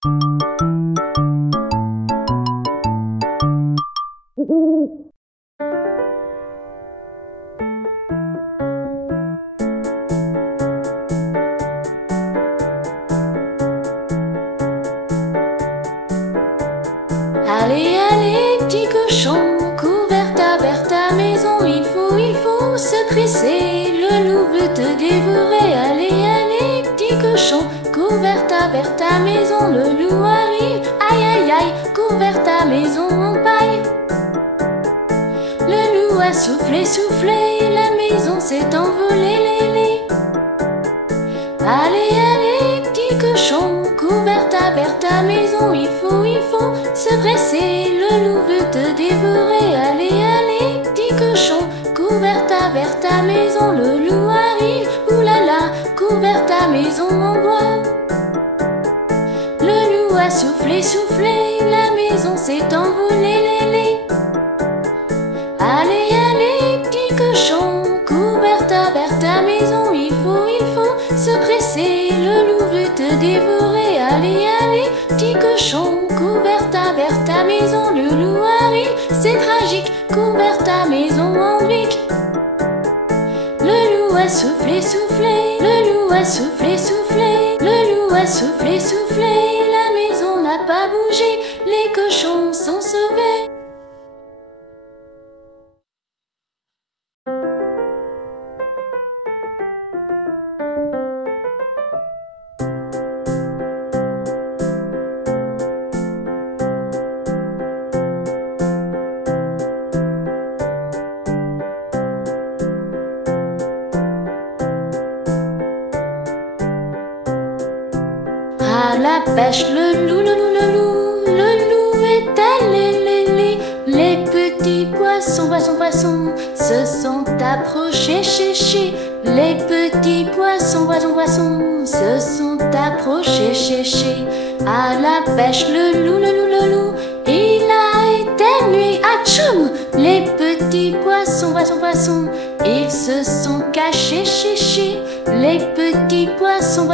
Allez, allez, petit cochon, cours vers ta maison. Il faut se presser, le loup veut te dévorer. Allez, allez, petit cochon, cours vers ta maison. Le loup arrive, aïe, aïe, aïe, cours vers ta maison en paille. Le loup a soufflé, soufflé, la maison s'est envolée, lélé. Allez, allez, petit cochon, cours vers ta maison. Il faut se presser, le loup veut te dévorer. Allez, allez, petit cochon, cours vers ta maison. Le loup arrive, oulala, cours vers ta maison en bois. Le loup a soufflé, soufflé, la maison s'est envolée, lélé. Allez, allez, petit cochon, cours vers ta maison. Il faut se presser, le loup veut te dévorer. Allez, allez, petit cochon, cours vers ta maison. Le loup arrive, c'est tragique, cours vers ta maison en brique. Le loup a soufflé, soufflé, le loup a soufflé, soufflé, le loup a soufflé, soufflé, la maison n'a pas bougé, les cochons sont sauvés. À la pêche, le loup est allé, les petits poissons se sont approchés, chéchés. Les petits poissons se sont approchés, chéchés. À la pêche, le loup, il a éternué, atchoum. Les petits poissons, ils se sont cachés, chéchés. Les petits poissons,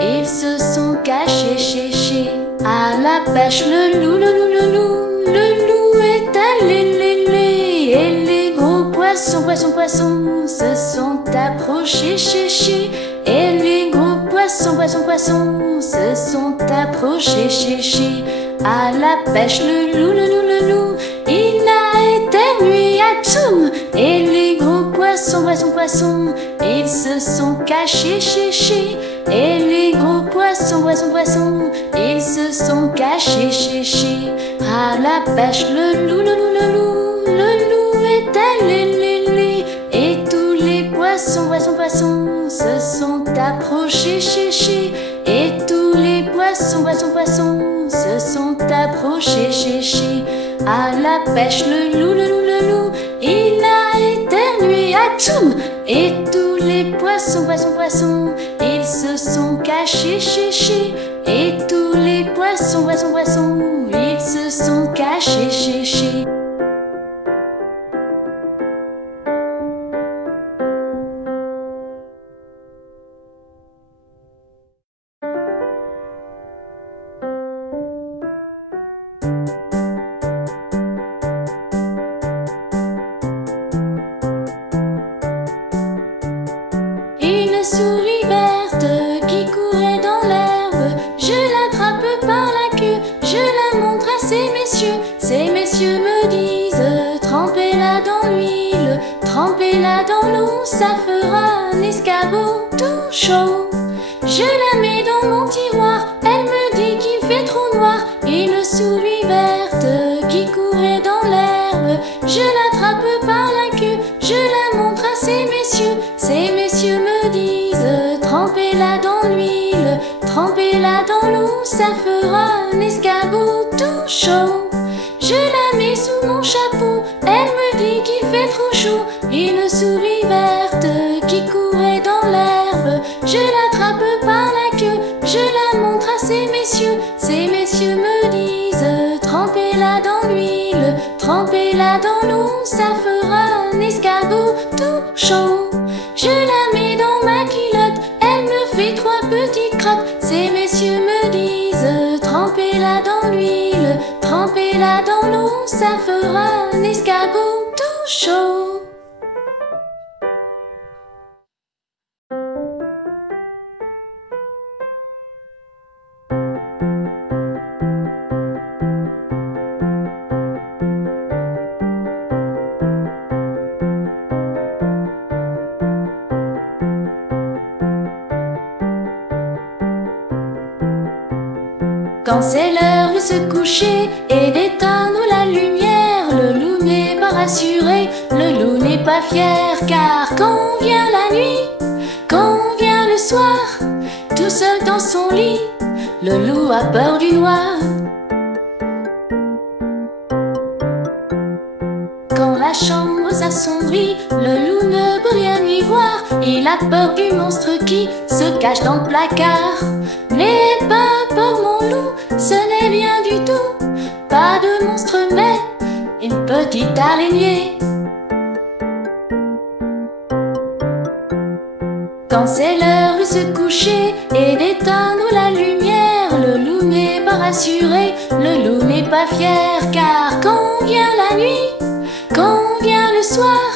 ils se sont cachés, chéchés. À la pêche, le loup est allé, et les gros poissons, se sont approchés, chéchés. Et les gros poissons, se sont approchés, chéchés. À la pêche, le loup, il a éternué, atchoum. Et les gros poissons, ils se sont cachés, chéchés. Et les gros poissons, ils se sont cachés, chéchés. À la pêche, le loup est allé, et tous les poissons, se sont approchés, chéchés. Et tous les poissons, se sont approchés, chéchés. À la pêche, le loup, il a éternué, atchoum. Et tous les poissons, ils se sont cachés, chéchés. Et tous les poissons, ils se sont cachés, chéchés. Une souris verte qui courait dans l'herbe, je l'attrape par la queue, je la montre à ces messieurs. Ces messieurs me disent, trempez-la dans l'huile, trempez-la dans l'eau, ça fera un escabeau tout chaud. Je la mets dans mon tiroir, elle me dit qu'il fait trop noir. Une souris verte qui courait dans l'herbe, je l'attrape par la queue, je la montre à ces messieurs. Ces messieurs me disent, trempez-la dans l'huile, trempez-la dans l'eau, ça fera un escabeau tout chaud. Je la mets sous mon chapeau, elle me dit qu'il fait trop chaud. Une souris verte qui courait dans l'herbe, je l'attrape par la queue, je la montre à ces messieurs. Ces messieurs me disent, trempez-la dans l'huile, trempez-la dans l'eau, ça fera un escabeau tout chaud. Je la mets dans ma culotte, elle me fait trois petites crottes. Ces messieurs me disent, Trempez-la dans l'huile, trempez-la dans l'eau, ça fera un escargot tout chaud. Quand c'est l'heure de se coucher et d'éteindre la lumière, le loup n'est pas rassuré, le loup n'est pas fier, car quand vient la nuit, quand vient le soir, tout seul dans son lit, le loup a peur du noir. Quand la chambre s'assombrit, le loup ne peut rien y voir, il a peur du monstre qui se cache dans le placard. N'aie pas peur mon loup, ce n'est rien du tout, pas de monstre mais une petite araignée. Quand c'est l'heure de se coucher et d'éteindre la lumière, le loup n'est pas rassuré, le loup n'est pas fier, car quand vient la nuit, quand vient le soir,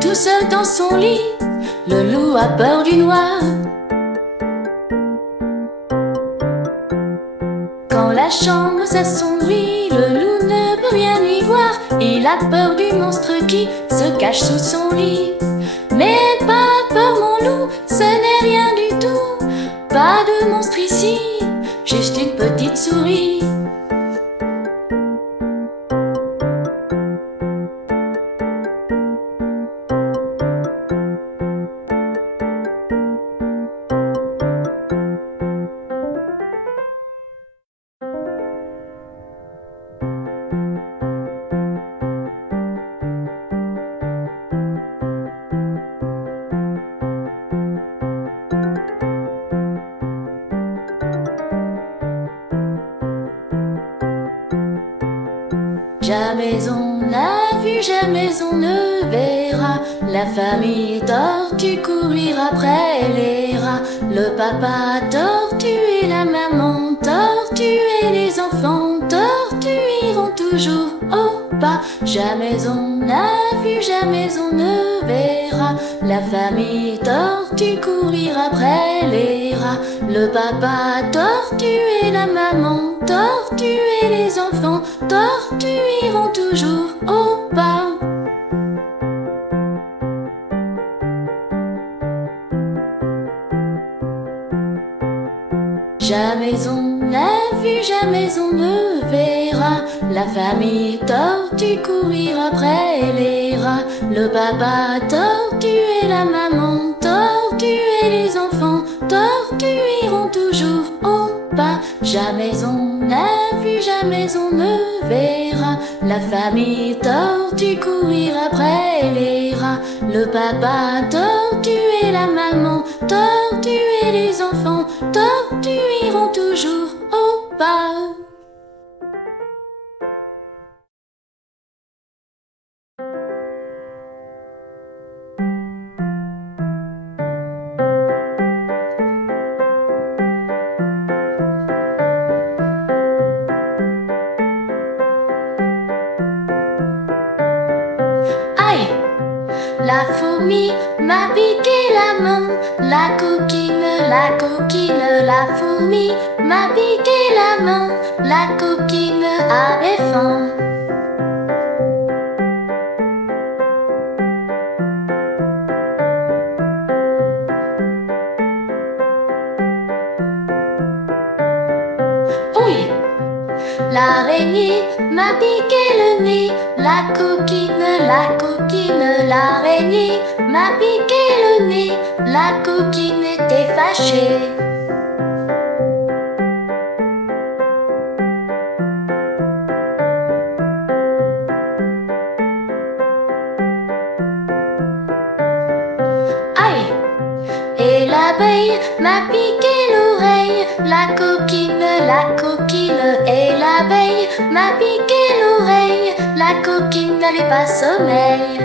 tout seul dans son lit, le loup a peur du noir. Quand la chambre s'assombrit, le loup ne peut rien y voir, il a peur du monstre qui se cache sous son lit. Mais pas peur mon loup, ce n'est rien du tout, pas de monstre ici, juste une petite souris. Jamais on n'a vu, jamais on ne verra la famille tortue courir après les rats. Le papa tortue et la maman tortue et les enfants tortues iront toujours au pas. Jamais on n'a vu, jamais on ne verra la famille tortue courir après les rats. Le papa tortue et la maman tortue et les enfants tortues iront toujours au pas. Jamais on n'a vu, jamais on ne verra la famille tortue courir après les rats. Le papa tortue et la maman tortue et les enfants tortues iront toujours au pas. Jamais on n'a vu, jamais on ne verra la famille tortue courir après les rats. Le papa tortue et la maman tortue et les enfants tortues iront toujours au pas. Aïe! La fourmi m'a piqué la main, la coquine, la fourmi m'a piqué la main, la coquine avait faim. Oui! L'araignée m'a piqué le nez, la coquine, l'araignée m'a piqué le nez, la coquine était fâchée. Aïe! Et l'abeille m'a piqué l'oreille, la coquine, et l'abeille m'a piqué l'oreille, la coquine n'avait pas sommeil.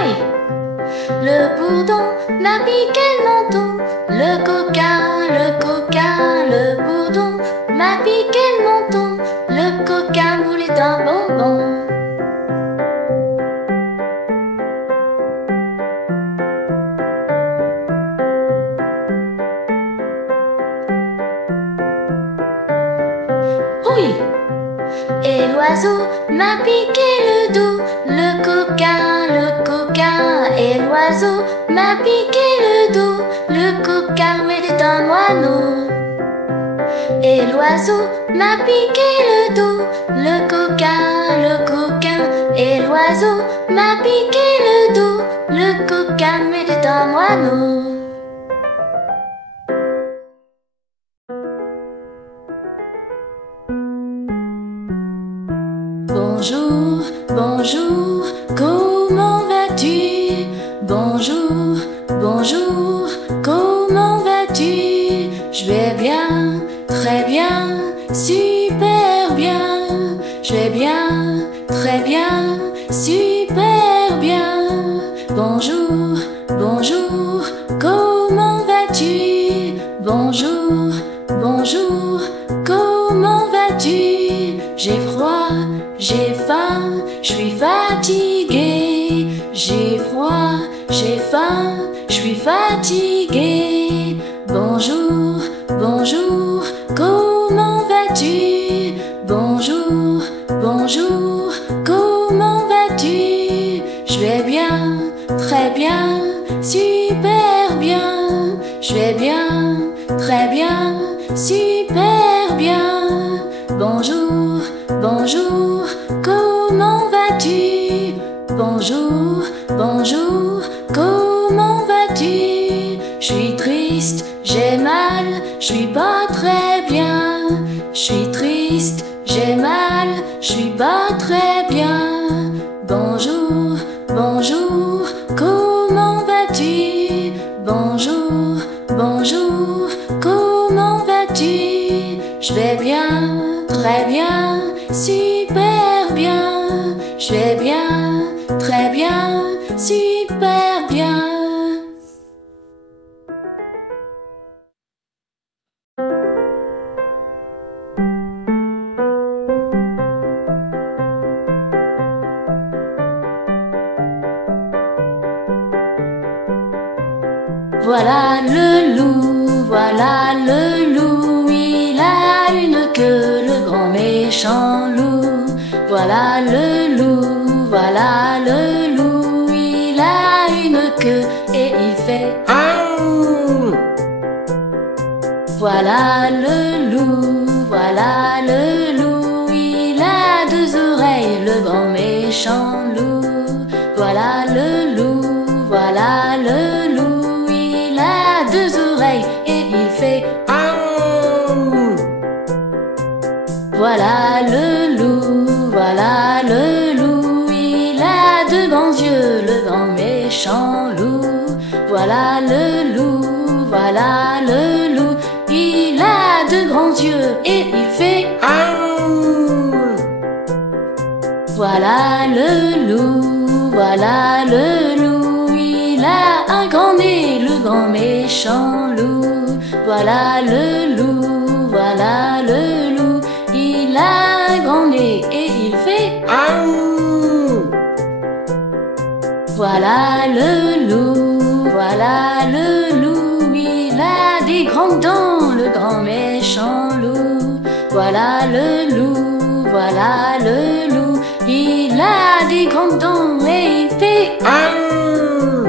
Aïe! Le bourdon m'a piqué le menton. Le bourdon m'a piqué le menton. Le coquin voulait un bonbon. Oui! Et l'oiseau m'a piqué le dos. Le coquin, et l'oiseau m'a piqué le dos. Le coquin était un moineau. Et l'oiseau m'a piqué le dos. Le coquin, et l'oiseau m'a piqué le dos. Le coquin était un moineau. Bonjour, bonjour, comment vas-tu? Bonjour, bonjour, comment vas-tu? Je vais bien, très bien, super bien. Je vais bien, très bien, super bien. Bonjour, bonjour, comment vas-tu? Bonjour, bonjour, comment vas-tu? J'ai froid, j'ai faim, je suis fatiguée. J'ai froid, j'ai faim, je suis fatiguée. Bonjour, bonjour, comment vas-tu? Bonjour, bonjour, comment vas-tu? Je vais bien, très bien, super bien. Je vais bien, très bien, super bien. Bonjour, bonjour, comment vas-tu? Bonjour, bonjour, comment vas-tu? Je suis triste, j'ai mal, je suis pas très bien. Je suis triste, j'ai mal, je suis pas très bien. Bonjour, bonjour, comment vas-tu? Bonjour, bonjour, comment vas-tu? Je vais bien, très bien, super bien. Je vais bien, très bien, super bien. Voilà le loup, voilà le loup, il a une queue, le grand méchant loup. Voilà le loup, voilà le loup, il a une queue et il fait Aouh! Voilà le loup, voilà le loup, il a deux oreilles, le grand méchant loup. Voilà le loup, voilà le loup, il a deux oreilles et il fait Aouh! Voilà le loup, voilà le loup, il a deux grands yeux, le grand méchant loup. Voilà le loup, voilà le loup, il a deux grands yeux et il fait Aouh! Voilà le loup, voilà le loup, il a un grand nez, le grand méchant loup. Voilà le loup, voilà le loup, il a un grand nez et il fait Aouh! Voilà le loup, voilà le loup, il a des grandes dents, le grand méchant loup. Voilà le loup, voilà le loup, il a des grandes dents et il fait Aouh!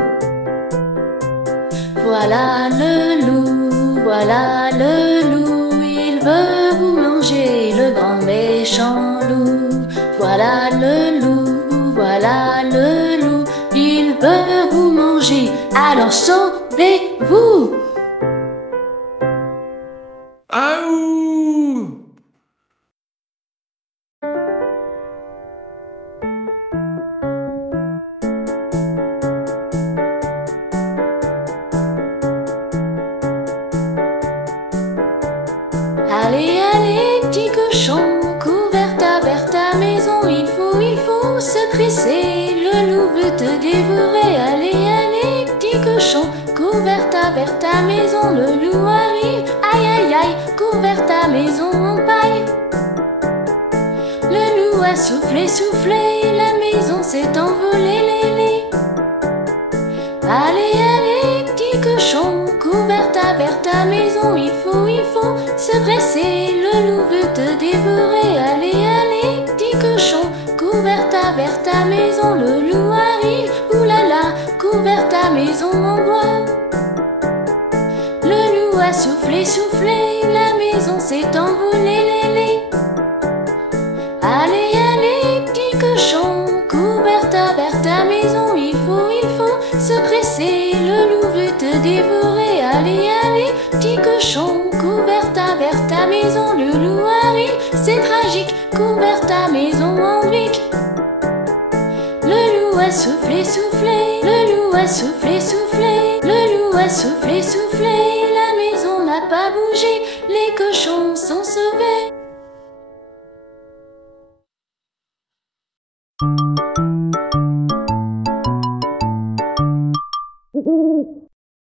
Voilà le loup, voilà le loup, il veut vous manger, le grand méchant loup. Voilà le loup, voilà le loup, il veut vous manger, alors sauvez-vous! Aouh! Allez, allez, petit cochon, cours vers ta maison, il faut se presser, le loup loup veut te dévorer. Allez, allez, petit cochon, cours vers ta maison. Le loup arrive, aïe, aïe, aïe, cours vers ta maison en paille. Le loup a soufflé, soufflé, la maison s'est envolée, lélé. Allez, allez, petit cochon, cours vers ta maison. Il faut se dresser, le loup veut te dévorer. Allez, allez, petit cochon, cours vers ta maison. Le loup arrive, oulala, cours vers ta maison en bois. Le loup a soufflé, soufflé, la maison s'est envolée, lélé. Allez, allez, petit cochon, cours vers ta maison. Il faut se presser, le loup veut te dévorer. Allez, allez, petit cochon, cours vers ta maison. Le loup arrive, c'est tragique, cours vers ta maison en bique. Le loup a soufflé, soufflé, le loup a soufflé, soufflé, le loup a soufflé, soufflé. La maison n'a pas bougé, les cochons sont sauvés. Ooh.